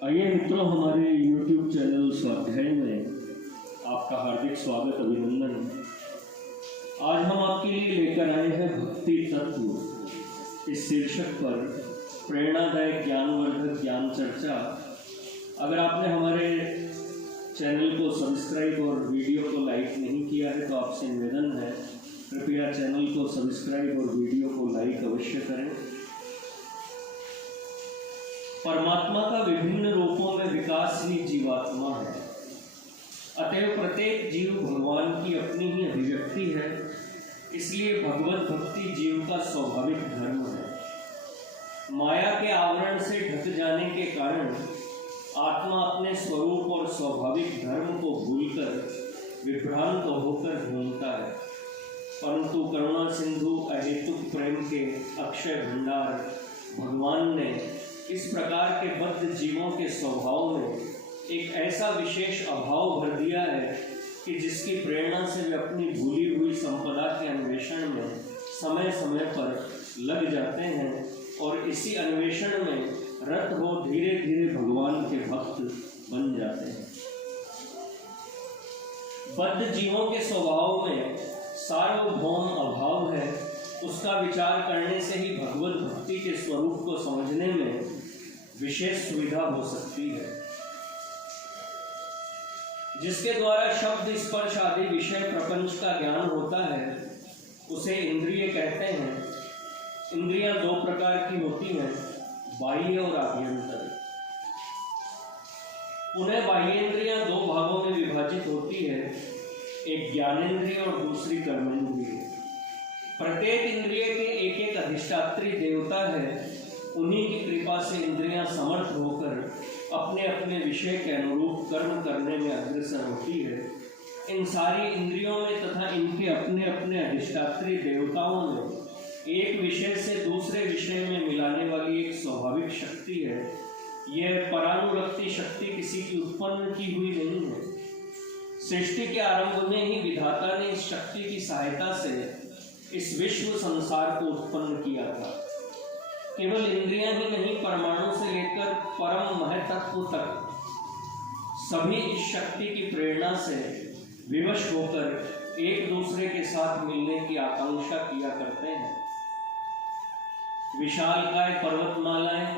आइए मित्रों, हमारे YouTube चैनल स्वाध्याय में आपका हार्दिक स्वागत अभिनंदन। आज हम आपके लिए लेकर आए हैं भक्ति तत्व इस शीर्षक पर प्रेरणादायक ज्ञानवर्धक ज्ञान चर्चा। अगर आपने हमारे चैनल को सब्सक्राइब और वीडियो को लाइक नहीं किया है तो आपसे निवेदन है, कृपया चैनल को सब्सक्राइब और वीडियो को लाइक अवश्य करें। परमात्मा का विभिन्न रूपों में विकास ही जीवात्मा है, अतएव प्रत्येक जीव भगवान की अपनी ही अभिव्यक्ति है। इसलिए भगवत भक्ति जीव का स्वाभाविक धर्म है। माया के आवरण से ढक जाने के कारण आत्मा अपने स्वरूप और स्वाभाविक धर्म को भूलकर विभ्रांत होकर घूमता है, परंतु करुणा सिंधु अहेतुक प्रेम के अक्षय भंडार भगवान ने इस प्रकार के बद्ध जीवों के स्वभाव में एक ऐसा विशेष अभाव भर दिया है कि जिसकी प्रेरणा से वे अपनी भूली हुई संपदा के अन्वेषण में समय समय पर लग जाते हैं और इसी अन्वेषण में रत हो धीरे धीरे भगवान के भक्त बन जाते हैं। बद्ध जीवों के स्वभाव में सार्वभौम अभाव है। उसका विचार करने से ही भगवत भक्ति के स्वरूप को समझने में विशेष सुविधा हो सकती है। जिसके द्वारा शब्द स्पर्श आदि विषय प्रपंच का ज्ञान होता है उसे इंद्रिय कहते हैं। इंद्रियां दो प्रकार की होती हैं, बाह्य और आभ्यंतर। पुनः बाह्येंद्रियां दो भागों में विभाजित होती है, एक ज्ञानेंद्रिय और दूसरी कर्मेंद्रिय। प्रत्येक इंद्रिय के एक एक अधिष्ठात्री देवता है। उन्हीं की कृपा से इंद्रियां समर्थ होकर अपने अपने विषय के अनुरूप कर्म करने में अग्रसर होती है। इन सारी इंद्रियों में तथा इनके अपने अपने अधिष्ठात्री देवताओं में एक विषय से दूसरे विषय में मिलाने वाली एक स्वाभाविक शक्ति है। यह परानुरक्ति शक्ति किसी की उत्पन्न की हुई नहीं है। सृष्टि के आरंभ में ही विधाता ने इस शक्ति की सहायता से इस विश्व संसार को उत्पन्न किया था। केवल इंद्रियां ही नहीं, परमाणु से लेकर परम महतत्व तक सभी इस शक्ति की प्रेरणा से विवश होकर एक दूसरे के साथ मिलने की आकांक्षा किया करते हैं। विशालकाय पर्वतमालाएं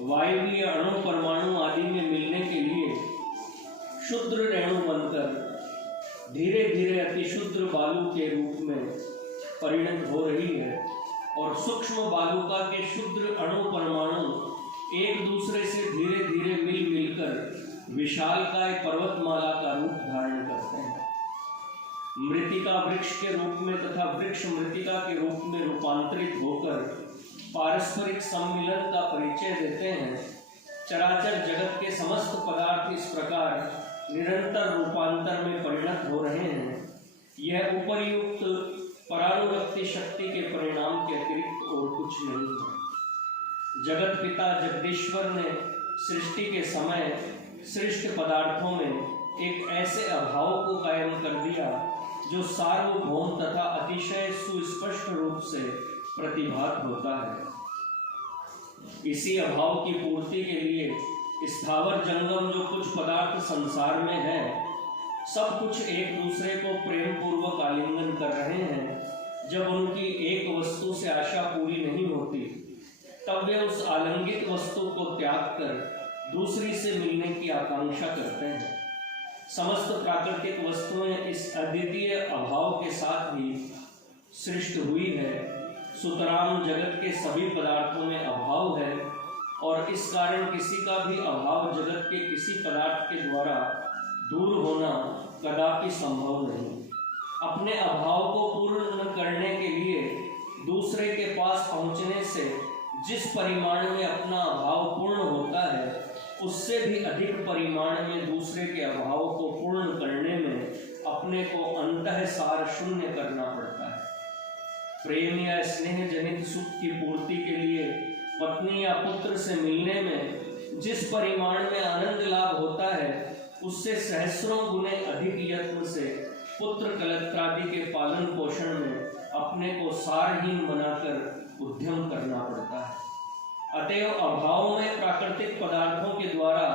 वायवीय अणु परमाणु आदि में मिलने के लिए शुद्र रेणु बनकर धीरे धीरे अतिशुद्र बालू के रूप में परिणत हो रही है और सूक्ष्म बालुका के शुद्र अणु परमाणु एक दूसरे से धीरे धीरे मिल मिलकर विशालकाय पर्वतमाला का रूप धारण करते हैं। मृतिका वृक्ष के रूप में तथा वृक्ष मृतिका के रूप में रूपांतरित होकर पारस्परिक सम्मिलन का परिचय देते हैं। चराचर जगत के समस्त पदार्थ इस प्रकार निरंतर रूपांतर में परिणत हो रहे हैं। यह उपर्युक्त परानुरक्ति शक्ति के परिणाम के अतिरिक्त और कुछ नहीं है। जगत पिता जगदीश्वर ने सृष्टि के समय सृष्ट पदार्थों में एक ऐसे अभाव को कायम कर दिया जो सार्वभौम तथा अतिशय सुस्पष्ट रूप से प्रतिभात होता है। इसी अभाव की पूर्ति के लिए स्थावर जंगम जो कुछ पदार्थ संसार में है, सब कुछ एक दूसरे को प्रेम पूर्वक आलिंगन कर रहे हैं। जब उनकी एक वस्तु से आशा पूरी नहीं होती तब वे उस आलिंगित वस्तु को त्याग कर दूसरी से मिलने की आकांक्षा करते हैं। समस्त प्राकृतिक वस्तुएं इस अद्वितीय अभाव के साथ ही सृष्ट हुई है। सुतराम जगत के सभी पदार्थों में अभाव है और इस कारण किसी का भी अभाव जगत के किसी पदार्थ के द्वारा दूर होना कदापि संभव नहीं। अपने अभाव को पूर्ण करने के लिए दूसरे के पास पहुंचने से जिस परिमाण में अपना अभाव पूर्ण होता है, उससे भी अधिक परिमाण में दूसरे के अभाव को पूर्ण करने में अपने को अंतः सार शून्य करना पड़ता है। प्रेम या स्नेह जनित सुख की पूर्ति के लिए पत्नी या पुत्र से मिलने में जिस परिमाण में आनंद लाभ होता है, उससे सहस्रों गुने अधिक यत्न से पुत्र कलत्रादि के पालन पोषण में अपने को सारहीन बनाकर उद्यम करना पड़ता है। अतएव अभाव में प्राकृतिक पदार्थों के द्वारा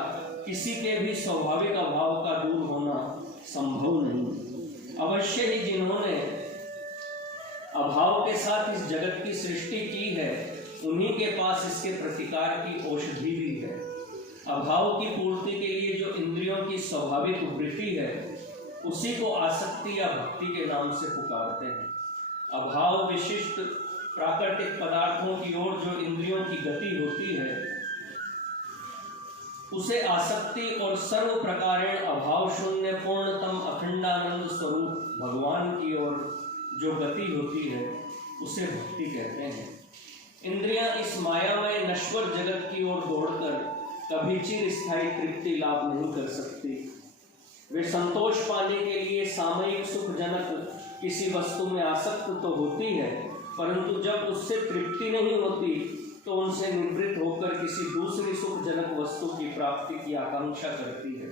किसी के भी स्वाभाविक अभाव का दूर होना संभव नहीं। अवश्य ही जिन्होंने अभाव के साथ इस जगत की सृष्टि की है, उन्हीं के पास इसके प्रतिकार की औषधि भी है। अभाव की पूर्ति के लिए जो इंद्रियों की स्वाभाविक वृत्ति है, उसी को आसक्ति या भक्ति के नाम से पुकारते हैं। अभाव विशिष्ट प्राकृतिक पदार्थों की ओर जो इंद्रियों की गति होती है, उसे आसक्ति, और सर्व प्रकारेण अभाव शून्य पूर्णतम अखंडानंद स्वरूप भगवान की ओर जो गति होती है, उसे भक्ति कहते हैं। इंद्रियां इस मायामय नश्वर जगत की ओर दौड़कर कभी चिरस्थायी तृप्ति लाभ नहीं कर सकती। वे संतोष पाने के लिए सामयिक सुखजनक किसी वस्तु में आसक्त तो होती है, परंतु जब उससे तृप्ति नहीं होती तो उनसे निवृत्त होकर किसी दूसरी सुखजनक वस्तु की प्राप्ति की आकांक्षा करती है।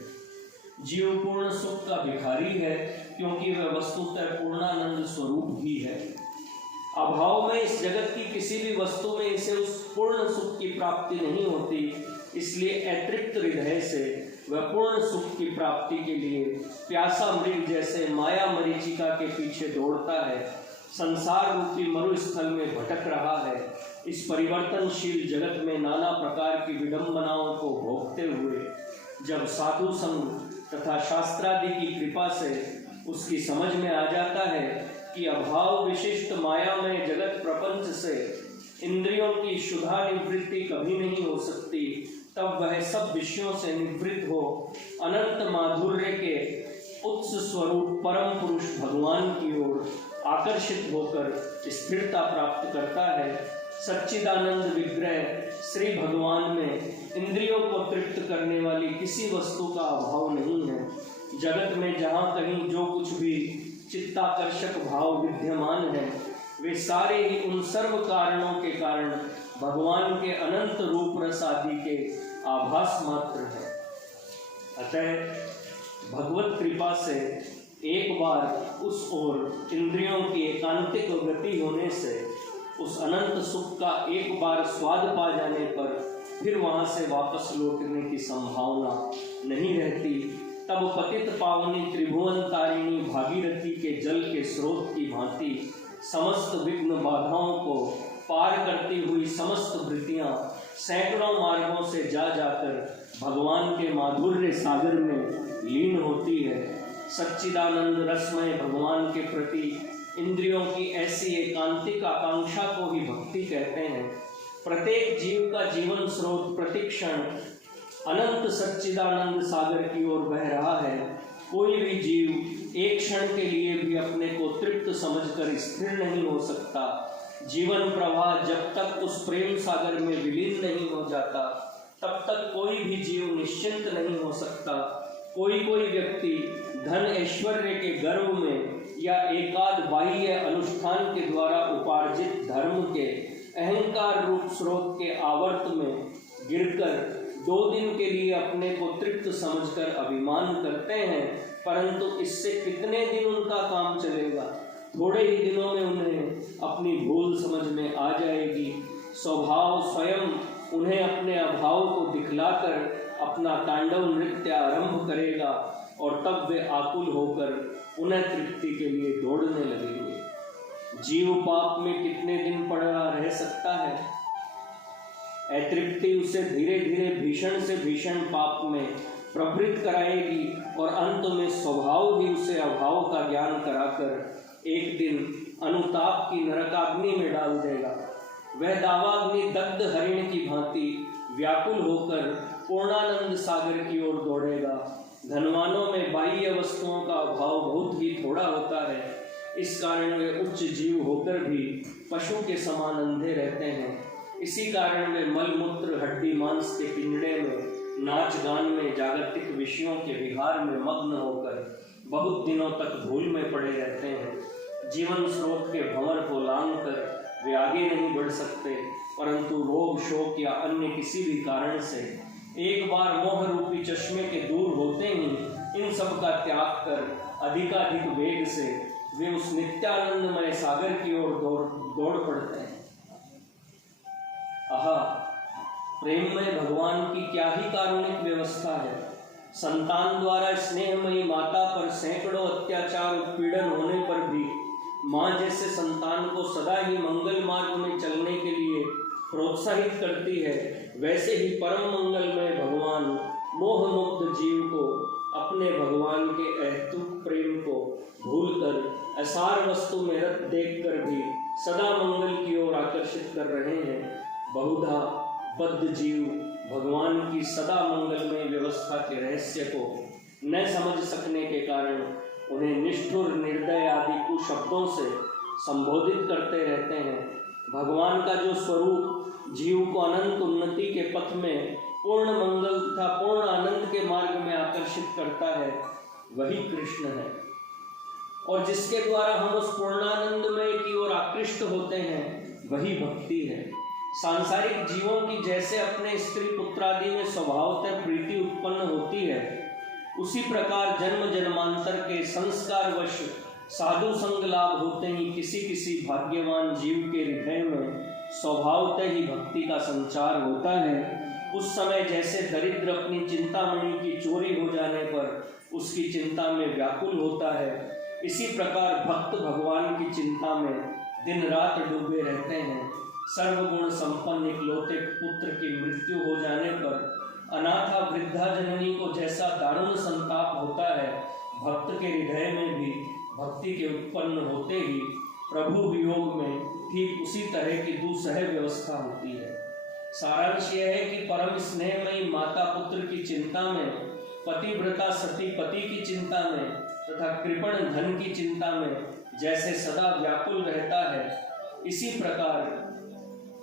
जीव पूर्ण सुख का भिखारी है, क्योंकि वह वस्तुतः पूर्णानंद स्वरूप ही है। अभाव में इस जगत की किसी भी वस्तु में इसे उस पूर्ण सुख की प्राप्ति नहीं होती, इसलिए अतृप्त हृदय से वह पूर्ण सुख की प्राप्ति के लिए प्यासा मृग जैसे माया मरीचिका के पीछे दौड़ता है, संसार रूपी मरुस्थल में भटक रहा है। इस परिवर्तनशील जगत में नाना प्रकार की विडंबनाओं को भोगते हुए जब साधु संग तथा शास्त्रादि की कृपा से उसकी समझ में आ जाता है कि अभाव विशिष्ट माया में जगत प्रपंच से इंद्रियों की शुद्धा निवृत्ति कभी नहीं हो सकती, तब वह सब विषयों से निवृत्त हो अनंत माधुर्य के उच्च स्वरूप परम पुरुष भगवान की ओर आकर्षित होकर स्थिरता प्राप्त करता है। सच्चिदानंद विग्रह श्री भगवान में इंद्रियों को तृप्त करने वाली किसी वस्तु का अभाव नहीं है। जगत में जहाँ कहीं जो कुछ भी चित्ताकर्षक भाव विद्यमान है, वे सारे ही उन सर्व कारणों के कारण भगवान के अनंत रूप रस आदि के आभास मात्र है। अतः भगवत कृपा से एक बार उस ओर इंद्रियों की एकांतिक गति होने से उस अनंत सुख का एक बार स्वाद पा जाने पर फिर वहाँ से वापस लौटने की संभावना नहीं रहती। तब पतित पावनी त्रिभुवन तारिणी भागीरथी के जल के स्रोत की भांति समस्त विघ्न बाधाओं को पार करती हुई समस्त वृत्तियाँ सैकड़ों मार्गों से जा जाकर भगवान के माधुर्य सागर में लीन होती है। सच्चिदानंद रसमय भगवान के प्रति इंद्रियों की ऐसी एकांतिक आकांक्षा को ही भक्ति कहते हैं। प्रत्येक जीव का जीवन स्रोत प्रतिक्षण अनंत सच्चिदानंद सागर की ओर बह रहा है। कोई भी जीव एक क्षण के लिए भी अपने को तृप्त समझकर स्थिर नहीं हो सकता। जीवन प्रवाह जब तक उस प्रेम सागर में विलीन नहीं हो जाता, तब तक कोई भी जीव निश्चिंत नहीं हो सकता। कोई व्यक्ति धन ऐश्वर्य के गर्व में या एकाध बाह्य अनुष्ठान के द्वारा उपार्जित धर्म के अहंकार रूप स्रोत के आवर्त में गिरकर 2 दिन के लिए अपने को तृप्त समझकर अभिमान करते हैं, परंतु इससे कितने दिन उनका काम चलेगा। थोड़े ही दिनों में उन्हें अपनी भूल समझ में आ जाएगी। स्वभाव स्वयं उन्हें अपने अभाव को दिखलाकर अपना तांडव नृत्य आरंभ करेगा और तब वे आकुल होकर पुनः तृप्ति के लिए दौड़ने लगेंगे। जीव पाप में कितने दिन पड़ा रह सकता है। अतृप्ति उसे धीरे धीरे भीषण से भीषण पाप में प्रवृत्त कराएगी और अंत में स्वभाव ही उसे अभाव का ज्ञान कराकर एक दिन अनुताप की नरकाग्नि में डाल देगा। वह दावाग्नि दग्ध हरिण की भांति व्याकुल होकर पूर्णानंद सागर की ओर दौड़ेगा। धनवानों में बाह्य वस्तुओं का अभाव बहुत ही थोड़ा होता है, इस कारण वे उच्च जीव होकर भी पशु के समान अंधे रहते हैं। इसी कारण वे मल मूत्र हड्डी मांस के पिंजड़े में नाच गान में जागतिक विषयों के विहार में मग्न होकर बहुत दिनों तक भूल में पड़े रहते हैं। जीवन स्रोत के भंवर को लांघ कर वे आगे नहीं बढ़ सकते, परंतु रोग शोक या अन्य किसी भी कारण से एक बार मोह रूपी चश्मे के दूर होते ही इन सब का त्याग कर अधिकाधिक वेग से वे उस नित्यानंदमय सागर की ओर दौड़ पड़ते हैं। आहा, प्रेम में भगवान की क्या ही कारुणिक व्यवस्था है। संतान द्वारा स्नेहमयी माता पर सैकड़ों अत्याचार उत्पीड़न होने पर भी माँ जैसे संतान को सदा ही मंगल मार्ग में चलने के लिए प्रोत्साहित करती है, वैसे ही परम मंगलमय भगवान मोह मुक्त जीव को अपने भगवान के अहेतुक प्रेम को भूलकर असार वस्तु में रत देखकर भी सदा मंगल की ओर आकर्षित कर रहे हैं। बहुधा बद्ध जीव भगवान की सदा मंगलमय व्यवस्था के रहस्य को न समझ सकने के कारण उन्हें निष्ठुर, निर्दय आदि कुशब्दों से संबोधित करते रहते हैं। भगवान का जो स्वरूप जीव को अनंत उन्नति के पथ में पूर्ण मंगल तथा पूर्ण आनंद के मार्ग में आकर्षित करता है, वही कृष्ण है। और जिसके द्वारा हम उस पूर्णानंदमय की ओर आकृष्ट होते हैं, वही भक्ति है। सांसारिक जीवों की जैसे अपने स्त्री पुत्रादि में स्वभावतः प्रीति उत्पन्न होती है, उसी प्रकार जन्म जन्मांतर के संस्कारवश साधु संग लाभ होते ही किसी किसी भाग्यवान जीव के हृदय में स्वभावतः ही भक्ति का संचार होता है। उस समय जैसे दरिद्र अपनी चिंतामणि की चोरी हो जाने पर उसकी चिंता में व्याकुल होता है, इसी प्रकार भक्त भगवान की चिंता में दिन रात डूबे रहते हैं। सर्वगुण संपन्न इकलौते पुत्र की मृत्यु हो जाने पर अनाथा वृद्धा जननी को जैसा दारुण संताप होता है, भक्त के हृदय में भी भक्ति के उत्पन्न होते ही प्रभु वियोग में ठीक उसी तरह की दुसह व्यवस्था होती है। सारांश यह है कि परम स्नेहमयी माता पुत्र की चिंता में, पतिव्रता सती पति की चिंता में तथा कृपण धन की चिंता में जैसे सदा व्याकुल रहता है, इसी प्रकार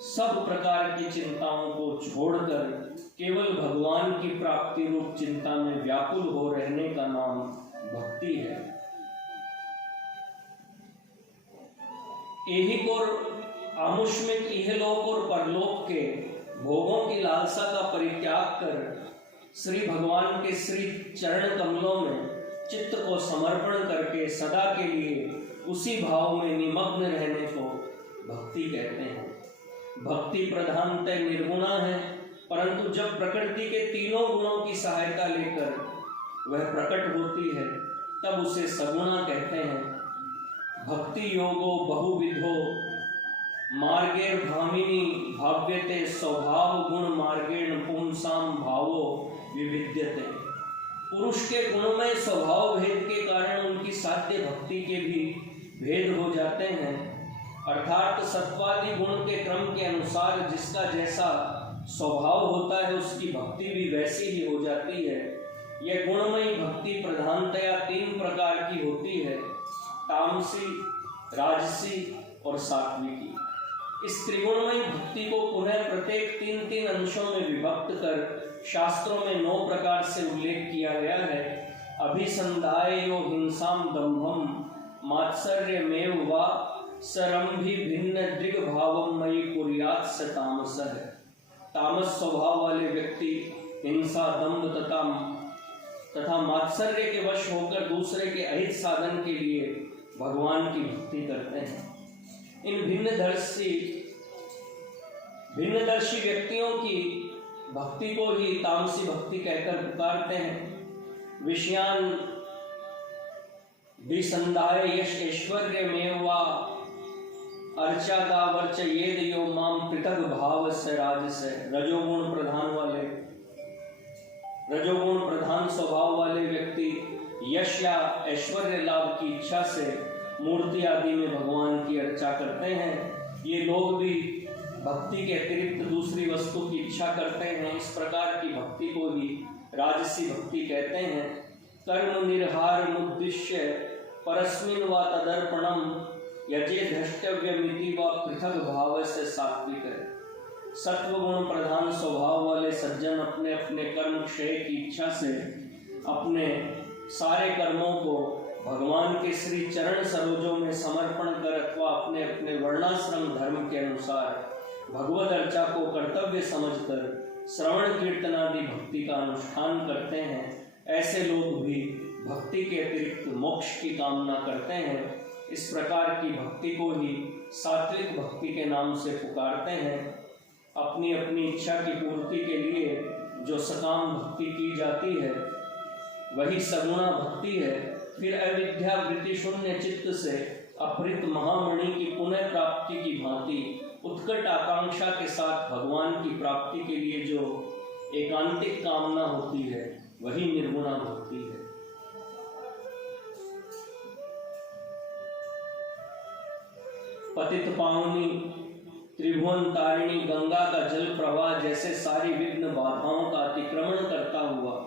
सब प्रकार की चिंताओं को छोड़कर केवल भगवान की प्राप्ति रूप चिंता में व्याकुल हो रहने का नाम भक्ति है। ऐहिक और आमुष्मिक इहलोक और परलोक के भोगों की लालसा का परित्याग कर श्री भगवान के श्री चरण कमलों में चित्त को समर्पण करके सदा के लिए उसी भाव में निमग्न रहने को भक्ति कहते हैं। भक्ति प्रधानतः निर्गुणा है, परंतु जब प्रकृति के तीनों गुणों की सहायता लेकर वह प्रकट होती है, तब उसे सगुणा कहते हैं। भक्ति योगो बहुविधो मार्गेर भामिनी भाव्यते स्वभाव गुण मार्गेण पुंसाम भावो विविध्यते। पुरुष के गुणमय स्वभाव भेद के कारण उनकी साध्य भक्ति के भी भेद हो जाते हैं, अर्थात सत्वादि गुण के क्रम के अनुसार जिसका जैसा स्वभाव होता है उसकी भक्ति भी वैसी ही हो जाती है। यह गुणमयी भक्ति प्रधानतया तीन प्रकार की होती है, तामसी, राजसी और सात्विकी। इस त्रिगुणमयी भक्ति को पुनः प्रत्येक तीन तीन अंशों में विभक्त कर शास्त्रों में 9 प्रकार से उल्लेख किया गया है। अभिसंधायो हिंसाम दंभम मात्सर्यमेव वा सरंभी भिन्न दृग भावम मयि कुर्यात् स तामसः। तामस स्वभाव वाले व्यक्ति हिंसा, दंभ तथा मात्सर्य के वश होकर दूसरे के अहित साधन के लिए भगवान की भक्ति करते हैं। इन भिन्नदर्शी व्यक्तियों की भक्ति को ही तामसी भक्ति कहकर पुकारते हैं। विषयान विसंधाय यश ऐश्वर्यमेव वा अर्चागा वर्चयेद यो माम पृथक भाव से राजस। रजोगुण प्रधान स्वभाव वाले व्यक्ति यश या ऐश्वर्य लाभ की इच्छा से मूर्ति आदि में भगवान की अर्चा करते हैं। ये लोग भी भक्ति के अतिरिक्त दूसरी वस्तु की इच्छा करते हैं। इस प्रकार की भक्ति को ही राजसी भक्ति कहते हैं। कर्म निर्हार मुद्दिश्य परस्मिन व तदर्पणम यजे द्रष्टव्यमिति व पृथक भाव से सात्विक है। सत्वगुण प्रधान स्वभाव वाले सज्जन अपने अपने कर्म क्षय की इच्छा से अपने सारे कर्मों को भगवान के श्री चरण सरोजों में समर्पण कर अथवा अपने अपने वर्णाश्रम धर्म के अनुसार भगवद अर्चा को कर्तव्य समझकर श्रवण कीर्तन आदि भक्ति का अनुष्ठान करते हैं। ऐसे लोग भी भक्ति के अतिरिक्त मोक्ष की कामना करते हैं। इस प्रकार की भक्ति को ही सात्विक भक्ति के नाम से पुकारते हैं। अपनी अपनी इच्छा की पूर्ति के लिए जो सकाम भक्ति की जाती है वही सगुणा भक्ति है। फिर अविद्या वृत्ति शून्य चित्त से अपहृत महामणि की पुनः प्राप्ति की भांति उत्कट आकांक्षा के साथ भगवान की प्राप्ति के लिए जो एकांतिक कामना होती है वही निर्गुणा भक्ति है। पतित पावनी त्रिभुवन तारिणी गंगा का जल प्रवाह जैसे सारी विघ्न बाधाओं का अतिक्रमण करता हुआ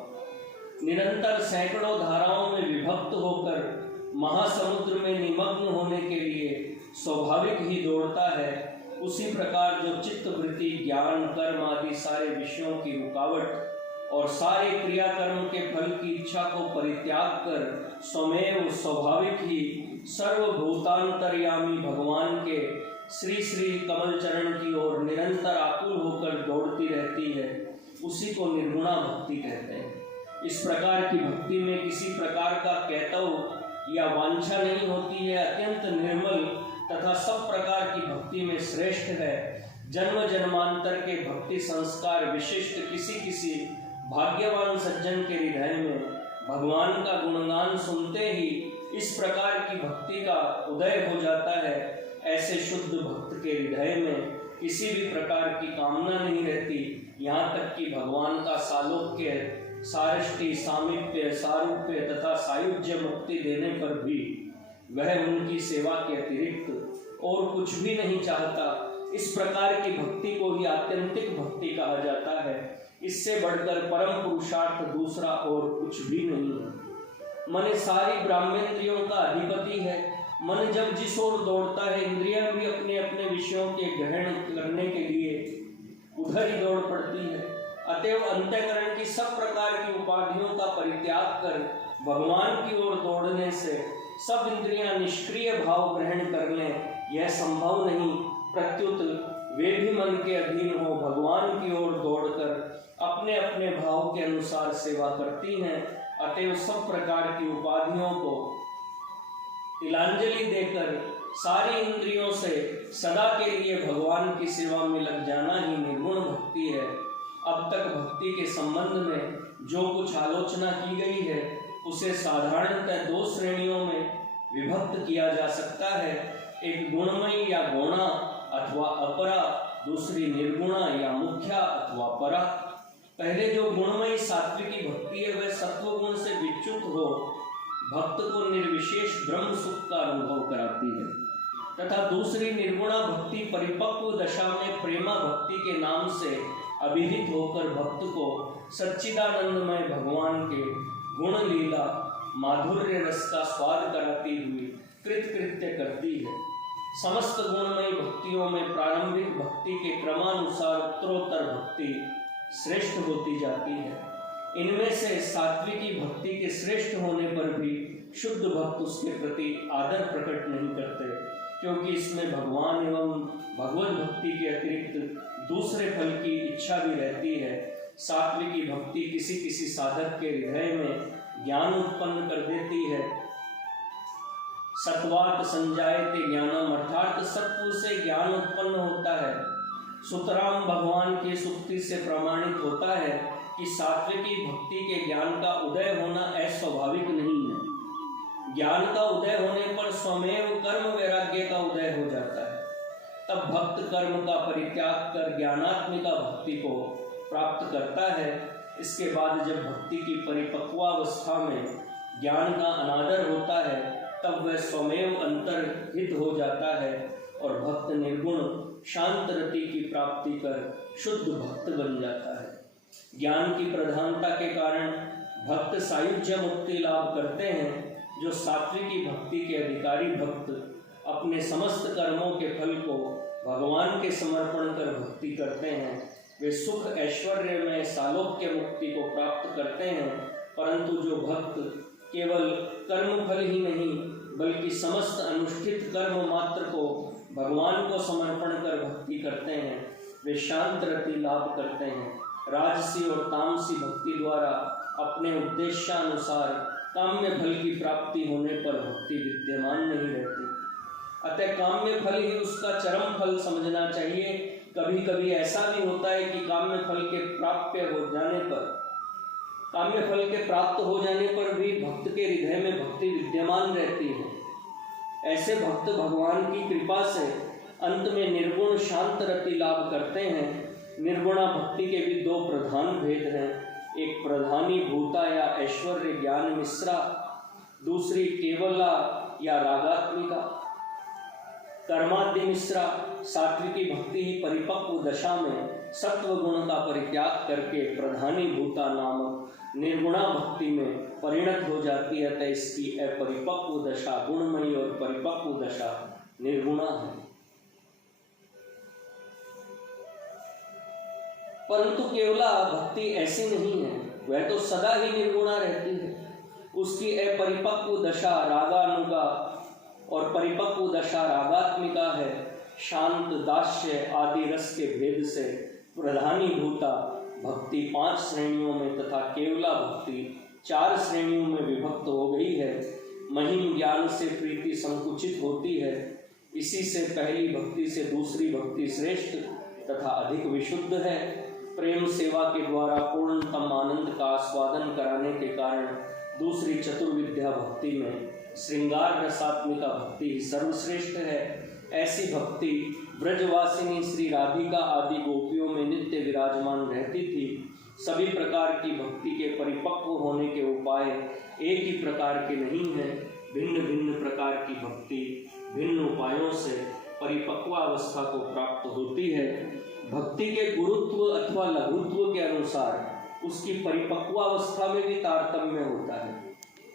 निरंतर सैकड़ों धाराओं में विभक्त होकर महासमुद्र में निमग्न होने के लिए स्वाभाविक ही दौड़ता है, उसी प्रकार जो चित्त वृत्ति ज्ञान कर्म आदि सारे विषयों की रुकावट और सारे क्रियाकर्म के फल की इच्छा को परित्याग कर स्वमेव स्वाभाविक ही सर्वभूतांतर्यामी भगवान के श्री श्री कमल चरण की ओर निरंतर आकुल होकर दौड़ती रहती है, उसी को निर्गुणा भक्ति कहते हैं। इस प्रकार की भक्ति में किसी प्रकार का कैतव या वांछा नहीं होती है, अत्यंत निर्मल तथा सब प्रकार की भक्ति में श्रेष्ठ है। जन्म जन्मांतर के भक्ति संस्कार विशिष्ट किसी भाग्यवान सज्जन के हृदय में भगवान का गुणगान सुनते ही इस प्रकार की भक्ति का उदय हो जाता है। ऐसे शुद्ध भक्त के हृदय में किसी भी प्रकार की कामना नहीं रहती, यहाँ तक कि भगवान का सालोक्य सारष्टि सामीप्य सारूप्य तथा सायुज्य मुक्ति देने पर भी वह उनकी सेवा के अतिरिक्त और कुछ भी नहीं चाहता। इस प्रकार की भक्ति को ही आत्यंतिक भक्ति कहा जाता है। इससे बढ़कर परम पुरुषार्थ दूसरा और कुछ भी नहीं है। मन सारी ब्रह्मेंद्रियों का अधिपति है। मन जब जिस ओर दौड़ता है इंद्रियां भी अपने अपने विषयों के ग्रहण करने के लिए उधर ही दौड़ पड़ती है। अतएव अंतःकरण की सब प्रकार की उपाधियों का परित्याग कर भगवान की ओर दौड़ने से सब इंद्रियां निष्क्रिय भाव ग्रहण कर लें, यह संभव नहीं। प्रत्युत वे भी मन के अधीन हो भगवान की ओर दौड़कर अपने अपने भाव के अनुसार सेवा करती हैं। अतएव सब प्रकार की उपाधियों को तिलांजलि देकर सारी इंद्रियों से सदा के लिए भगवान की सेवा में लग जाना ही निर्गुण भक्ति है। अब तक भक्ति के संबंध में जो कुछ आलोचना की गई है उसे साधारणतः दो श्रेणियों में विभक्त किया जा सकता है, एक गुणमयी या गौणा अथवा अपरा, दूसरी निर्गुणा या मुख्या अथवा परा। पहले जो गुणमयी सात्विकी भक्ति है वह सत्व गुण से विच्युत हो भक्त को निर्विशेष ब्रह्म सुख का अनुभव कराती है, तथा दूसरी निर्गुणा भक्ति परिपक्व दशा में प्रेमा भक्ति के नाम से अभिहित होकर भक्त को सच्चिदानंदमय भगवान के गुण लीला माधुर्य रस का स्वाद कराती हुई कृतकृत्य करती है। समस्त गुणमयी भक्तियों में प्रारंभिक भक्ति के क्रमानुसार उत्तरोत्तर भक्ति श्रेष्ठ होती जाती है। इनमें से सात्विकी भक्ति के श्रेष्ठ होने पर भी शुद्ध भक्त उसके प्रति आदर प्रकट नहीं करते, क्योंकि इसमें भगवान एवं भगवत भक्ति के अतिरिक्त दूसरे फल की इच्छा भी रहती है। सात्विकी भक्ति किसी साधक के हृदय में ज्ञान उत्पन्न कर देती है। सत्वात संजायते ज्ञानम, अर्थात सत्व से ज्ञान उत्पन्न होता है। सुतराम भगवान की सुक्ति से प्रमाणित होता है कि सात्विकी भक्ति के ज्ञान का उदय होना अस्वाभाविक नहीं है। ज्ञान का उदय होने पर स्वमेव कर्म वैराग्य का उदय हो जाता है। तब भक्त कर्म का परित्याग कर ज्ञानात्मिका भक्ति को प्राप्त करता है। इसके बाद जब भक्ति की परिपक्वावस्था में ज्ञान का अनादर होता है तब वह स्वमेव अंतर्हित हो जाता है और भक्त निर्गुण शांत रति की प्राप्ति कर शुद्ध भक्त बन जाता है। ज्ञान की प्रधानता के कारण भक्त सायुज्य मुक्ति लाभ करते हैं। जो सात्विकी भक्ति के अधिकारी भक्त अपने समस्त कर्मों के फल को भगवान के समर्पण कर भक्ति करते हैं, वे सुख ऐश्वर्य में सालोक्य मुक्ति को प्राप्त करते हैं। परंतु जो भक्त केवल कर्म फल ही नहीं बल्कि समस्त अनुष्ठित कर्म मात्र को भगवान को समर्पण कर भक्ति करते हैं, वे शांत रति लाभ करते हैं। राजसी और तामसी भक्ति द्वारा अपने उद्देश्यानुसार काम्य फल की प्राप्ति होने पर भक्ति विद्यमान नहीं रहती। अतः काम्य फल ही उसका चरम फल समझना चाहिए। कभी कभी ऐसा भी होता है कि काम्य फल के प्राप्त हो जाने पर भी भक्त के हृदय में भक्ति विद्यमान रहती है। ऐसे भक्त भगवान की कृपा से अंत में निर्गुण शांत रति लाभ करते हैं। निर्गुणा भक्ति के भी दो प्रधान भेद हैं, एक प्रधानी भूता या ऐश्वर्य ज्ञान मिश्रा, दूसरी केवला या रागात्मिका कर्मादि मिश्रा। सात्विकी भक्ति ही परिपक्व दशा में सत्व गुण का परित्याग करके प्रधानी भूता नामक निर्गुणा भक्ति में परिणत हो जाती है। तो इसकी अपरिपक्व दशा गुणमयी और परिपक्व दशा निर्गुणा है। परंतु केवला भक्ति ऐसी नहीं है, वह तो सदा ही निर्गुणा रहती है। उसकी अपरिपक्व दशा रागानुगा और परिपक्व दशा रागात्मिका है। शांत दास्य आदि रस के भेद से प्रधानी भूता भक्ति 5 श्रेणियों में तथा केवला भक्ति 4 श्रेणियों में विभक्त हो गई है। महिम ज्ञान से प्रीति संकुचित होती है। इसी से पहली भक्ति से दूसरी भक्ति श्रेष्ठ तथा अधिक विशुद्ध है। प्रेम सेवा के द्वारा पूर्णतम आनंद का आस्वादन कराने के कारण दूसरी चतुर्विद्या भक्ति में श्रृंगार रसात्मिका भक्ति ही सर्वश्रेष्ठ है। ऐसी भक्ति ब्रजवासिनी श्री राधिका आदि गोपियों में नित्य विराजमान रहती थी। सभी प्रकार की भक्ति के परिपक्व होने के उपाय एक ही प्रकार के नहीं हैं। भिन्न भिन्न प्रकार की भक्ति भिन्न उपायों से परिपक्वावस्था को प्राप्त होती है। भक्ति के गुरुत्व अथवा लघुत्व के अनुसार उसकी परिपक्वावस्था में भी तारतम्य होता है।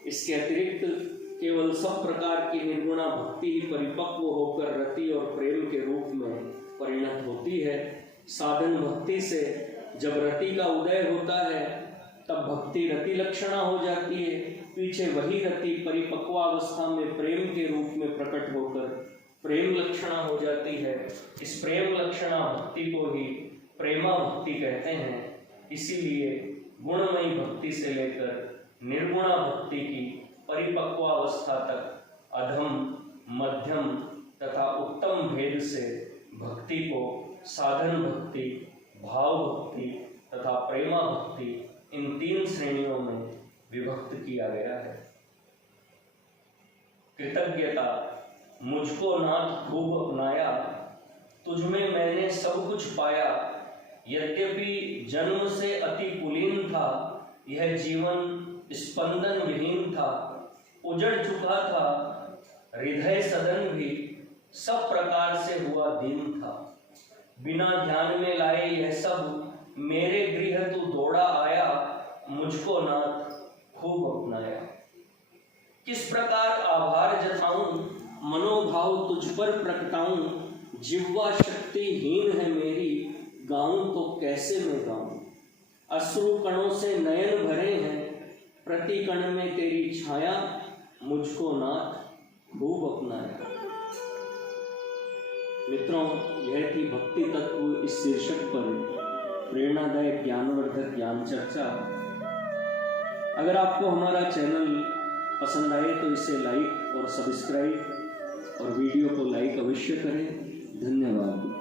इसके अतिरिक्त केवल सब प्रकार की निर्गुणा भक्ति ही परिपक्व होकर रति और प्रेम के रूप में परिणत होती है। साधन भक्ति से जब रति का उदय होता है तब भक्ति रति लक्षणा हो जाती है। पीछे वही रति परिपक्वावस्था में प्रेम के रूप में प्रकट होकर प्रेम लक्षणा हो जाती है। इस प्रेम लक्षणा भक्ति को ही प्रेमा भक्ति कहते हैं। इसीलिए गुणमयी भक्ति से लेकर निर्गुणा भक्ति की परिपक्वावस्था तक अधम, मध्यम तथा उत्तम भेद से भक्ति को साधन भक्ति, भाव भक्ति तथा प्रेमा भक्ति इन 3 श्रेणियों में विभक्त किया गया है। कृतज्ञता मुझको नाथ खूब अपनाया, तुझमें मैंने सब कुछ पाया। यद्यपि जन्म से अति कुलीन था, यह जीवन स्पंदन विहीन था। उजड़ चुका था हृदय सदन भी, सब प्रकार से हुआ दीन था। बिना ध्यान में लाए यह सब मेरे गृह तू दौड़ा आया, मुझको नाथ खूब अपनाया। किस प्रकार आभार जताऊं, मनोभाव तुझ पर प्रगटाऊं। जिह्वा शक्तिहीन है मेरी, गाऊं तो कैसे मैं गाऊं। अश्रु कणों से नयन भरे हैं, प्रति कण में तेरी छाया। मुझको नाथ खूब अपनाया। मित्रों, यह थी भक्ति तत्व इस शीर्षक पर प्रेरणादायक ज्ञानवर्धक ज्ञान चर्चा। अगर आपको हमारा चैनल पसंद आए तो इसे लाइक और सब्सक्राइब और वीडियो को लाइक अवश्य करें। धन्यवाद।